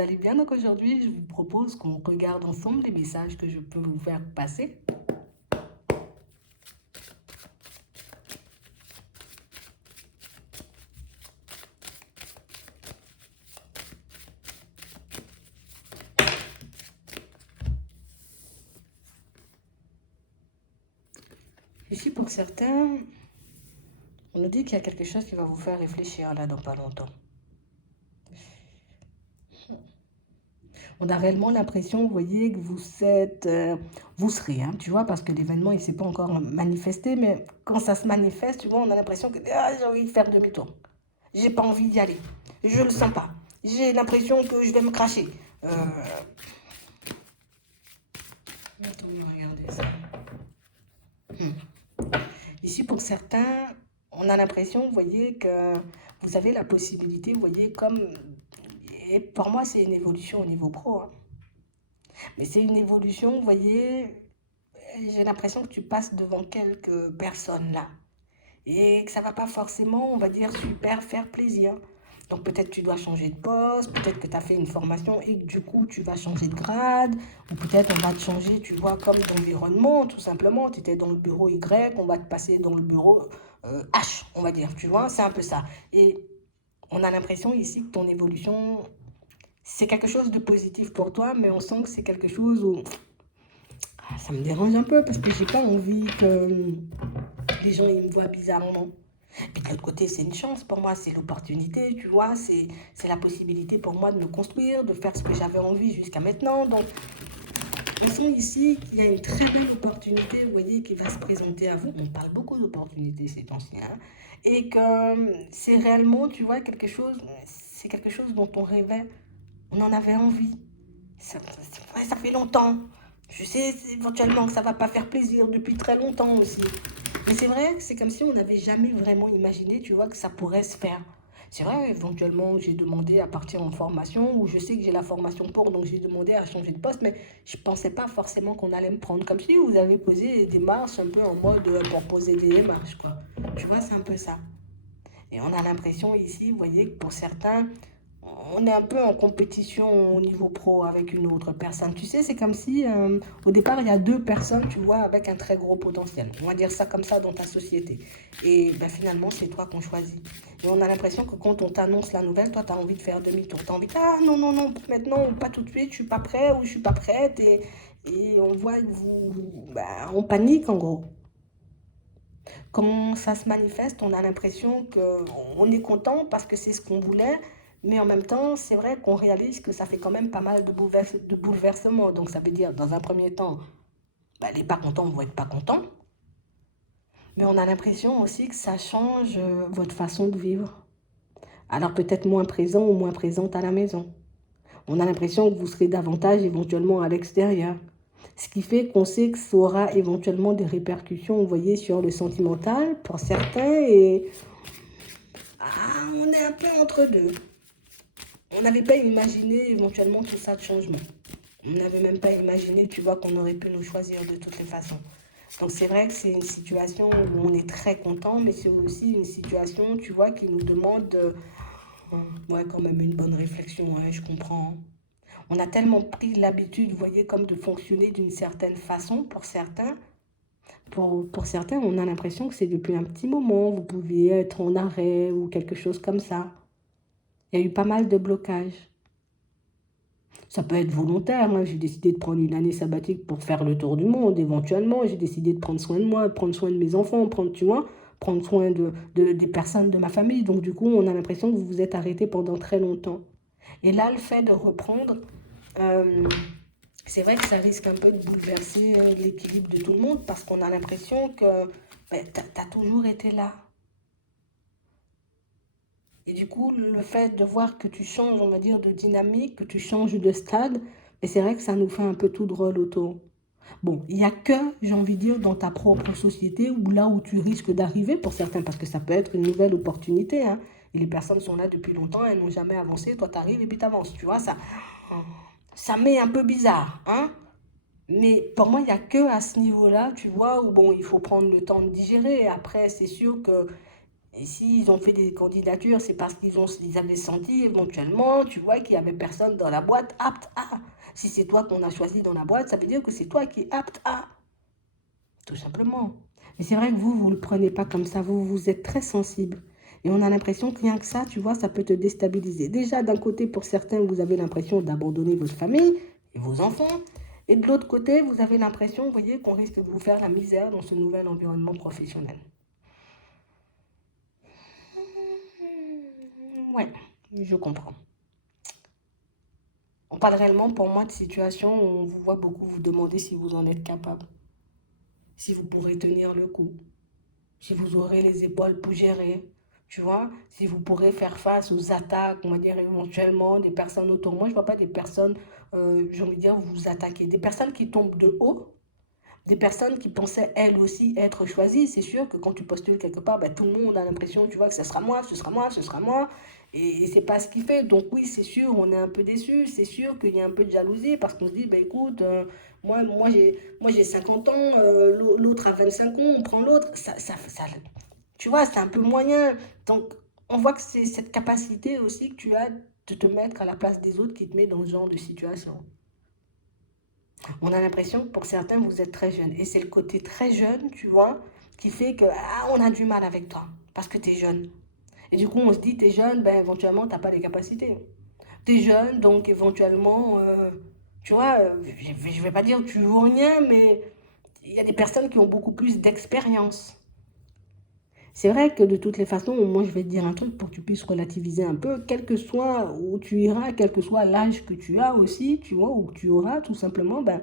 vous allez bien. Donc aujourd'hui, je vous propose qu'on regarde ensemble les messages que je peux vous faire passer. Ici, pour certains, on nous dit qu'il y a quelque chose qui va vous faire réfléchir là dans pas longtemps. On a réellement l'impression, vous voyez, que vous serez, hein, tu vois, parce que l'événement, il ne s'est pas encore manifesté, mais quand ça se manifeste, tu vois, on a l'impression que j'ai envie de faire demi-tour. J'ai pas envie d'y aller. Je le sens pas. J'ai l'impression que je vais me cracher. Attends, regardez ça. Ici, pour certains, on a l'impression, vous voyez, que vous avez la possibilité, vous voyez, comme... Et pour moi, c'est une évolution au niveau pro, hein. Mais c'est une évolution, vous voyez, j'ai l'impression que tu passes devant quelques personnes là. Et que ça va pas forcément, on va dire, super faire plaisir. Donc peut-être tu dois changer de poste, peut-être que tu as fait une formation et que du coup tu vas changer de grade, ou peut-être on va te changer, tu vois, comme d'environnement, tout simplement. Tu étais dans le bureau Y, on va te passer dans le bureau H, on va dire, tu vois, c'est un peu ça. Et on a l'impression ici que ton évolution, c'est quelque chose de positif pour toi, mais on sent que c'est quelque chose où ça me dérange un peu parce que j'ai pas envie que les gens ils me voient bizarrement. Puis de l'autre côté, c'est une chance pour moi, c'est l'opportunité, tu vois, c'est la possibilité pour moi de me construire, de faire ce que j'avais envie jusqu'à maintenant. Donc, on sent ici qu'il y a une très belle opportunité, vous voyez, qui va se présenter à vous. On parle beaucoup d'opportunités ces temps-ci, hein, et que c'est réellement, tu vois, c'est quelque chose dont on rêvait, on en avait envie. Ça fait longtemps. Je sais éventuellement que ça va pas faire plaisir depuis très longtemps aussi. Mais c'est vrai, c'est comme si on n'avait jamais vraiment imaginé, tu vois, que ça pourrait se faire. C'est vrai, éventuellement, j'ai demandé à partir en formation, ou je sais que j'ai la formation pour, donc j'ai demandé à changer de poste, mais je ne pensais pas forcément qu'on allait me prendre. Comme si vous avez posé des démarches un peu en mode pour poser des démarches, quoi. Tu vois, c'est un peu ça. Et on a l'impression ici, vous voyez, que pour certains, on est un peu en compétition au niveau pro avec une autre personne. Tu sais, c'est comme si au départ, il y a deux personnes, tu vois, avec un très gros potentiel. On va dire ça comme ça dans ta société. Et ben, finalement, c'est toi qu'on choisit. Et on a l'impression que quand on t'annonce la nouvelle, toi, tu as envie de faire demi-tour. Tu as envie de ah non, non, non, maintenant, pas tout de suite, je suis pas prêt ou je suis pas prête. Et on voit que ben, on panique en gros. Quand ça se manifeste, on a l'impression qu'on est content parce que c'est ce qu'on voulait, mais en même temps, c'est vrai qu'on réalise que ça fait quand même pas mal de bouleversements. Donc ça veut dire, dans un premier temps, bah, les pas contents vont être pas contents, mais on a l'impression aussi que ça change votre façon de vivre. Alors peut-être moins présent ou moins présente à la maison. On a l'impression que vous serez davantage éventuellement à l'extérieur. Ce qui fait qu'on sait que ça aura éventuellement des répercussions, vous voyez, sur le sentimental pour certains et on est un peu entre deux. On n'avait pas imaginé éventuellement tout ça de changement. On n'avait même pas imaginé, tu vois, qu'on aurait pu nous choisir de toutes les façons. Donc c'est vrai que c'est une situation où on est très content, mais c'est aussi une situation, tu vois, qui nous demande ouais, quand même une bonne réflexion, ouais, je comprends. On a tellement pris l'habitude, vous voyez, comme de fonctionner d'une certaine façon pour certains. Pour certains, on a l'impression que c'est depuis un petit moment, vous pouviez être en arrêt ou quelque chose comme ça. Il y a eu pas mal de blocages. Ça peut être volontaire, hein. J'ai décidé de prendre une année sabbatique pour faire le tour du monde, éventuellement. J'ai décidé de prendre soin de moi, de prendre soin de mes enfants, tu vois, prendre soin des personnes de ma famille. Donc, du coup, on a l'impression que vous vous êtes arrêté pendant très longtemps. Et là, le fait de reprendre, euh, c'est vrai que ça risque un peu de bouleverser l'équilibre de tout le monde parce qu'on a l'impression que ben, tu as toujours été là. Et du coup, le fait de voir que tu changes, on va dire, de dynamique, que tu changes de stade, et c'est vrai que ça nous fait un peu tout drôle autour. Bon, il n'y a que, j'ai envie de dire, dans ta propre société ou là où tu risques d'arriver pour certains, parce que ça peut être une nouvelle opportunité, hein. Et les personnes sont là depuis longtemps, elles n'ont jamais avancé, toi tu arrives et puis tu avances, tu vois, ça met un peu bizarre, hein. Mais pour moi, il n'y a que à ce niveau-là, tu vois, où bon, il faut prendre le temps de digérer. Et après, c'est sûr que Et s'ils ont fait des candidatures, c'est parce ils avaient senti éventuellement, tu vois, qu'il n'y avait personne dans la boîte apte à. Si c'est toi qu'on a choisi dans la boîte, ça veut dire que c'est toi qui es apte à. Tout simplement. Mais c'est vrai que vous ne le prenez pas comme ça. Vous êtes très sensible. Et on a l'impression que rien que ça, tu vois, ça peut te déstabiliser. Déjà, d'un côté, pour certains, vous avez l'impression d'abandonner votre famille et vos enfants. Et de l'autre côté, vous avez l'impression, vous voyez, qu'on risque de vous faire la misère dans ce nouvel environnement professionnel. Ouais, je comprends. On parle réellement pour moi de situation où on vous voit beaucoup vous demander si vous en êtes capable, si vous pourrez tenir le coup, si vous aurez les épaules pour gérer, tu vois, si vous pourrez faire face aux attaques, on va dire éventuellement des personnes autour. Moi, je ne vois pas des personnes, j'ai envie de dire, vous attaquer. Des personnes qui tombent de haut, des personnes qui pensaient elles aussi être choisies. C'est sûr que quand tu postules quelque part, ben, tout le monde a l'impression, tu vois, que ce sera moi, ce sera moi, ce sera moi. Et c'est pas ce qu'il fait. Donc oui, c'est sûr, on est un peu déçu. C'est sûr qu'il y a un peu de jalousie parce qu'on se dit, ben écoute, moi j'ai 50 ans, l'autre a 25 ans, on prend l'autre. Tu vois, c'est un peu moyen. Donc on voit que c'est cette capacité aussi que tu as de te mettre à la place des autres qui te met dans ce genre de situation. On a l'impression que pour certains, vous êtes très jeune. Et c'est le côté très jeune, tu vois, qui fait que on a du mal avec toi parce que tu es jeune. Et du coup, on se dit, tu es jeune, ben éventuellement, tu n'as pas les capacités. Tu es jeune, donc éventuellement, tu vois, je ne vais pas dire que tu vaux rien, mais il y a des personnes qui ont beaucoup plus d'expérience. C'est vrai que de toutes les façons, moi je vais te dire un truc pour que tu puisses relativiser un peu, quel que soit où tu iras, quel que soit l'âge que tu as aussi, tu vois, où tu auras, tout simplement, ben,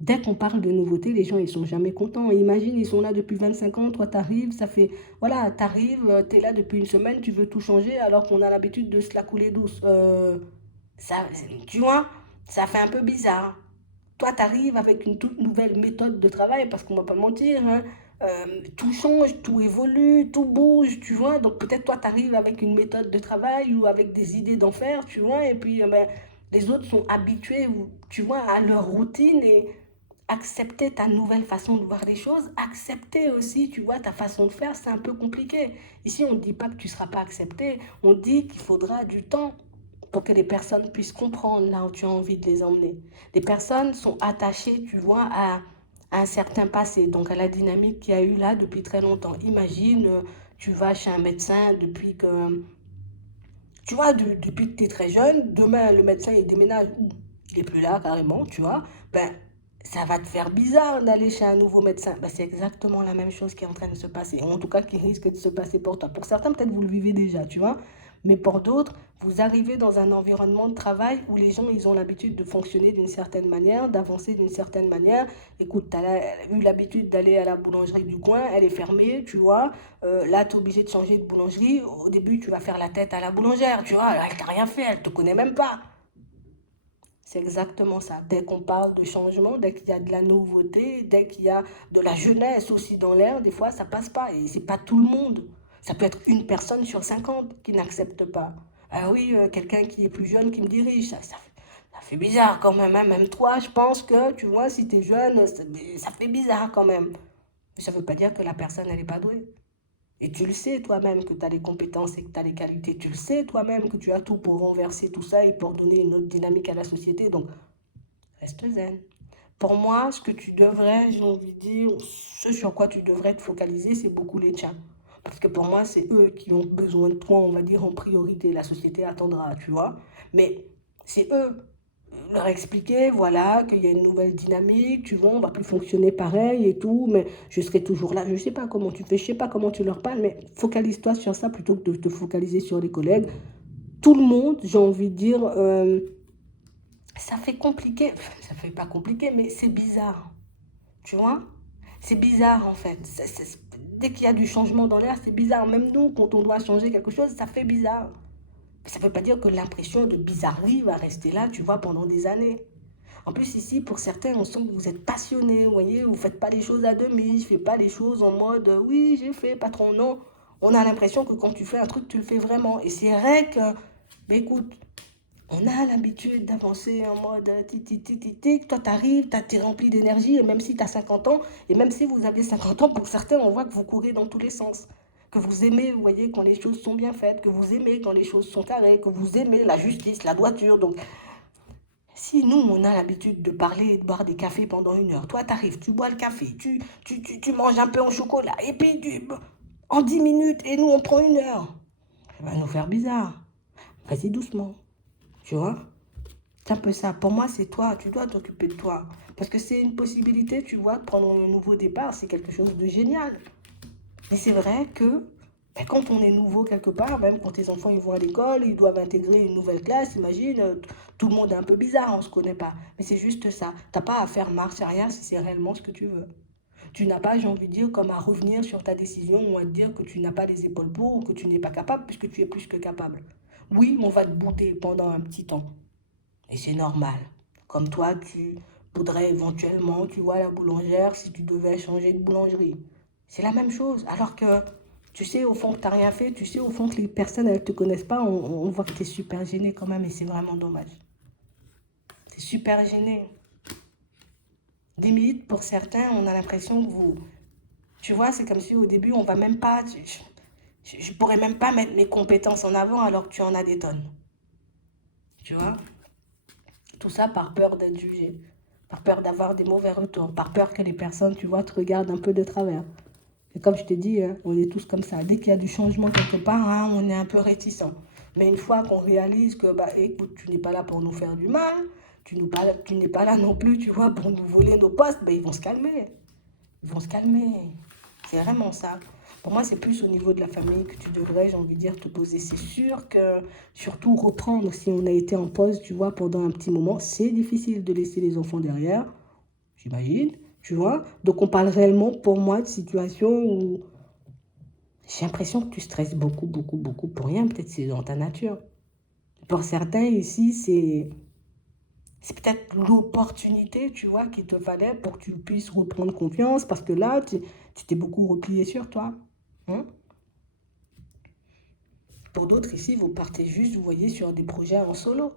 dès qu'on parle de nouveautés, les gens, ils sont jamais contents. Imagine, ils sont là depuis 25 ans, toi, t'arrives, ça fait... Voilà, t'arrives, t'es là depuis une semaine, tu veux tout changer alors qu'on a l'habitude de se la couler douce. Ça, tu vois, ça fait un peu bizarre. Toi, t'arrives avec une toute nouvelle méthode de travail, parce qu'on va pas mentir, hein, tout change, tout évolue, tout bouge, tu vois. Donc peut-être toi, t'arrives avec une méthode de travail ou avec des idées d'enfer, tu vois, et puis ben, les autres sont habitués, tu vois, à leur routine et accepter ta nouvelle façon de voir les choses, accepter aussi, tu vois, ta façon de faire, c'est un peu compliqué. Ici, on ne dit pas que tu ne seras pas accepté, on dit qu'il faudra du temps pour que les personnes puissent comprendre là où tu as envie de les emmener. Les personnes sont attachées, tu vois, à un certain passé, donc à la dynamique qu'il y a eu là depuis très longtemps. Imagine, tu vas chez un médecin depuis que, tu vois, depuis que tu es très jeune, demain le médecin il déménage, ou il n'est plus là carrément, tu vois, ben ça va te faire bizarre d'aller chez un nouveau médecin. Ben, c'est exactement la même chose qui est en train de se passer, en tout cas qui risque de se passer pour toi. Pour certains, peut-être vous le vivez déjà, tu vois, mais pour d'autres, vous arrivez dans un environnement de travail où les gens, ils ont l'habitude de fonctionner d'une certaine manière, d'avancer d'une certaine manière. Écoute, tu as eu l'habitude d'aller à la boulangerie du coin, elle est fermée, tu vois. Là, tu es obligé de changer de boulangerie. Au début, tu vas faire la tête à la boulangère, tu vois. Elle t'a rien fait, elle te connaît même pas. C'est exactement ça. Dès qu'on parle de changement, dès qu'il y a de la nouveauté, dès qu'il y a de la jeunesse aussi dans l'air, des fois, ça passe pas. Et c'est pas tout le monde. Ça peut être une personne sur 50 qui n'accepte pas. Ah oui, quelqu'un qui est plus jeune qui me dirige, ça fait bizarre quand même, hein. Même toi, je pense que, tu vois, si tu es jeune, ça fait bizarre quand même. Mais ça veut pas dire que la personne, elle n'est pas douée. Et tu le sais toi-même que tu as les compétences et que tu as les qualités. Tu le sais toi-même que tu as tout pour renverser tout ça et pour donner une autre dynamique à la société. Donc, reste zen. Pour moi, ce que tu devrais, j'ai envie de dire, ce sur quoi tu devrais te focaliser, c'est beaucoup les tiens. Parce que pour moi, c'est eux qui ont besoin de toi, on va dire, en priorité. La société attendra, tu vois. Mais c'est eux. Leur expliquer, voilà, qu'il y a une nouvelle dynamique, tu vois, on va plus fonctionner pareil et tout, mais je serai toujours là. Je sais pas comment tu fais, je sais pas comment tu leur parles, mais focalise-toi sur ça plutôt que de te focaliser sur les collègues. Tout le monde, j'ai envie de dire, ça fait compliqué, ça fait pas compliqué, mais c'est bizarre, tu vois. C'est bizarre en fait. Dès qu'il y a du changement dans l'air, c'est bizarre. Même nous, quand on doit changer quelque chose, ça fait bizarre. Ça ne veut pas dire que l'impression de bizarrerie va rester là, tu vois, pendant des années. En plus, ici, pour certains, on sent que vous êtes passionné, vous voyez, vous ne faites pas les choses à demi, je ne fais pas les choses en mode oui, j'ai fait, patron, non. On a l'impression que quand tu fais un truc, tu le fais vraiment. Et c'est vrai que, mais écoute, on a l'habitude d'avancer en mode tic, tic, tic, tic, tic. Toi, t'arrives, t'es rempli d'énergie, et même si tu as 50 ans, et même si vous avez 50 ans, pour certains, on voit que vous courez dans tous les sens. que vous aimez, vous voyez, quand les choses sont bien faites, que vous aimez quand les choses sont carrées, que vous aimez la justice, la droiture. Donc, si nous, on a l'habitude de parler et de boire des cafés pendant 1 heure, toi, tu arrives, tu bois le café, tu manges un peu en chocolat, et puis en 10 minutes, et nous, on prend 1 heure. Ça va nous faire bizarre. Vas-y doucement, tu vois. C'est un peu ça. Pour moi, c'est toi. Tu dois t'occuper de toi. Parce que c'est une possibilité, tu vois, de prendre un nouveau départ. C'est quelque chose de génial. Mais c'est vrai que quand on est nouveau quelque part, même quand tes enfants ils vont à l'école, ils doivent intégrer une nouvelle classe, imagine, tout le monde est un peu bizarre, on ne se connaît pas. Mais c'est juste ça. Tu n'as pas à faire marche arrière si c'est réellement ce que tu veux. Tu n'as pas, j'ai envie de dire, comme à revenir sur ta décision ou à te dire que tu n'as pas les épaules pour ou que tu n'es pas capable puisque tu es plus que capable. Oui, on va te bouder pendant un petit temps. Et c'est normal. Comme toi, tu voudrais éventuellement, tu vois, la boulangère si tu devais changer de boulangerie. C'est la même chose. Alors que tu sais au fond que tu n'as rien fait, tu sais au fond que les personnes, elles ne te connaissent pas, on voit que tu es super gêné quand même et c'est vraiment dommage. Tu es super gêné. Limite, pour certains, on a l'impression que vous... Tu vois, c'est comme si au début, on va même pas... Je pourrais même pas mettre mes compétences en avant alors que tu en as des tonnes. Tu vois? Tout ça par peur d'être jugé, par peur d'avoir des mauvais retours, par peur que les personnes, tu vois, te regardent un peu de travers. Et comme je te dis, on est tous comme ça. Dès qu'il y a du changement quelque part, hein, on est un peu réticent. Mais une fois qu'on réalise que, bah, écoute, tu n'es pas là pour nous faire du mal, tu n'es pas là non plus, tu vois, pour nous voler nos postes, bah, ils vont se calmer. Ils vont se calmer. C'est vraiment ça. Pour moi, c'est plus au niveau de la famille que tu devrais, j'ai envie de dire, te poser. C'est sûr que, surtout reprendre, si on a été en pause, tu vois, pendant un petit moment, c'est difficile de laisser les enfants derrière, j'imagine, tu vois. Donc, on parle réellement, pour moi, de situations où j'ai l'impression que tu stresses beaucoup, beaucoup, beaucoup pour rien. Peut-être c'est dans ta nature. Pour certains, ici, c'est peut-être l'opportunité, tu vois, qu'il te fallait pour que tu puisses reprendre confiance, parce que là, tu t'es beaucoup replié sur toi. Hein. Pour d'autres ici, vous partez juste, vous voyez, sur des projets en solo.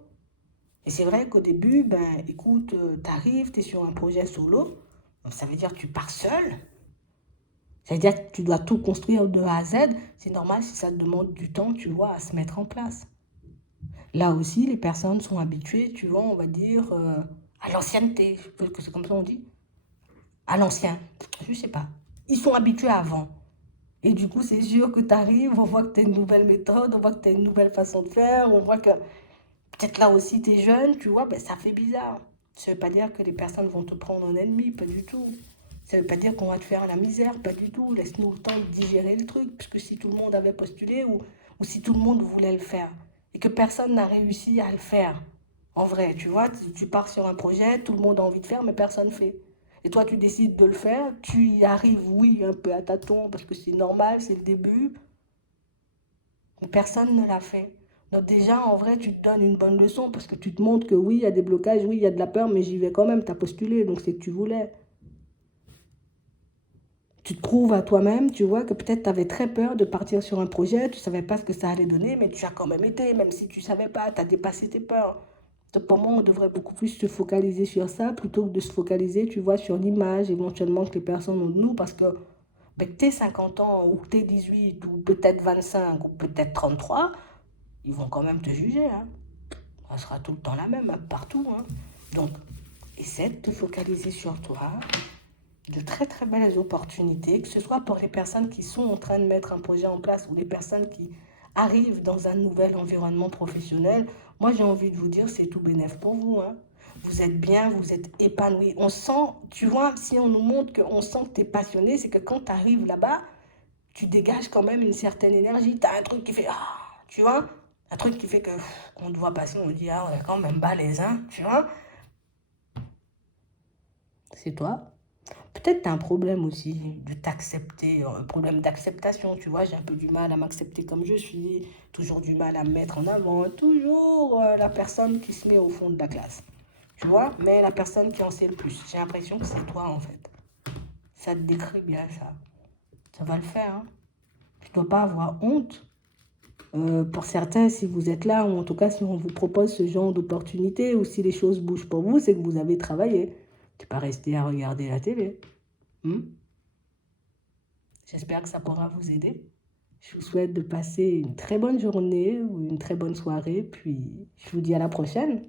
Et c'est vrai qu'au début, ben, écoute, t'arrives, t'es sur un projet solo, donc ça veut dire que tu pars seul. Ça veut dire que tu dois tout construire de A à Z. C'est normal si ça te demande du temps, tu vois, à se mettre en place. Là aussi, les personnes sont habituées, tu vois, on va dire, à l'ancienneté. Je pense que c'est comme ça on dit. À l'ancien. Je sais pas. Ils sont habitués avant. Et du coup, c'est sûr que tu arrives, on voit que tu as une nouvelle méthode, on voit que tu as une nouvelle façon de faire, on voit que peut-être là aussi tu es jeune, tu vois, ben ça fait bizarre. Ça ne veut pas dire que les personnes vont te prendre en ennemi, pas du tout. Ça ne veut pas dire qu'on va te faire la misère, pas du tout. Laisse-nous le temps de digérer le truc, puisque si tout le monde avait postulé ou si tout le monde voulait le faire, et que personne n'a réussi à le faire, en vrai, tu vois, tu pars sur un projet, tout le monde a envie de faire, mais personne ne fait. Et toi, tu décides de le faire, tu y arrives, oui, un peu à tâtons, parce que c'est normal, c'est le début, mais personne ne l'a fait. Donc déjà, en vrai, tu te donnes une bonne leçon, parce que tu te montres que oui, il y a des blocages, oui, il y a de la peur, mais j'y vais quand même, tu as postulé, donc c'est que tu voulais. Tu te prouves à toi-même, tu vois, que peut-être tu avais très peur de partir sur un projet, tu ne savais pas ce que ça allait donner, mais tu as quand même été, même si tu ne savais pas, tu as dépassé tes peurs. Donc pour moi, on devrait beaucoup plus se focaliser sur ça plutôt que de se focaliser, tu vois, sur l'image éventuellement que les personnes ont de nous, parce que ben, que tu aies 50 ans ou que tu aies 18 ou peut-être 25 ou peut-être 33, ils vont quand même te juger. Hein. Ça sera tout le temps la même, hein, partout. Hein. Donc, essaie de te focaliser sur toi, de très très belles opportunités, que ce soit pour les personnes qui sont en train de mettre un projet en place ou les personnes qui arrivent dans un nouvel environnement professionnel. Moi, j'ai envie de vous dire, c'est tout bénef pour vous. Hein. Vous êtes bien, vous êtes épanoui. On sent, tu vois, si on nous montre qu'on sent que tu es passionné, c'est que quand tu arrives là-bas, tu dégages quand même une certaine énergie. Tu as un truc qui fait, ah, tu vois, un truc qui fait que qu'on te voit passer, on dit, ah, on est quand même balèze, hein, tu vois. C'est toi. Peut-être tu as un problème aussi de t'accepter, un problème d'acceptation, tu vois, j'ai un peu du mal à m'accepter comme je suis, toujours du mal à me mettre en avant, toujours la personne qui se met au fond de la classe, tu vois, mais la personne qui en sait le plus. J'ai l'impression que c'est toi en fait. Ça te décrit bien ça. Ça va le faire, hein. Tu ne dois pas avoir honte. Pour certains, si vous êtes là, ou en tout cas si on vous propose ce genre d'opportunité, ou si les choses bougent pour vous, c'est que vous avez travaillé. Tu n'es pas resté à regarder la télé. Hmm. J'espère que ça pourra vous aider. Je vous souhaite de passer une très bonne journée ou une très bonne soirée, puis je vous dis à la prochaine.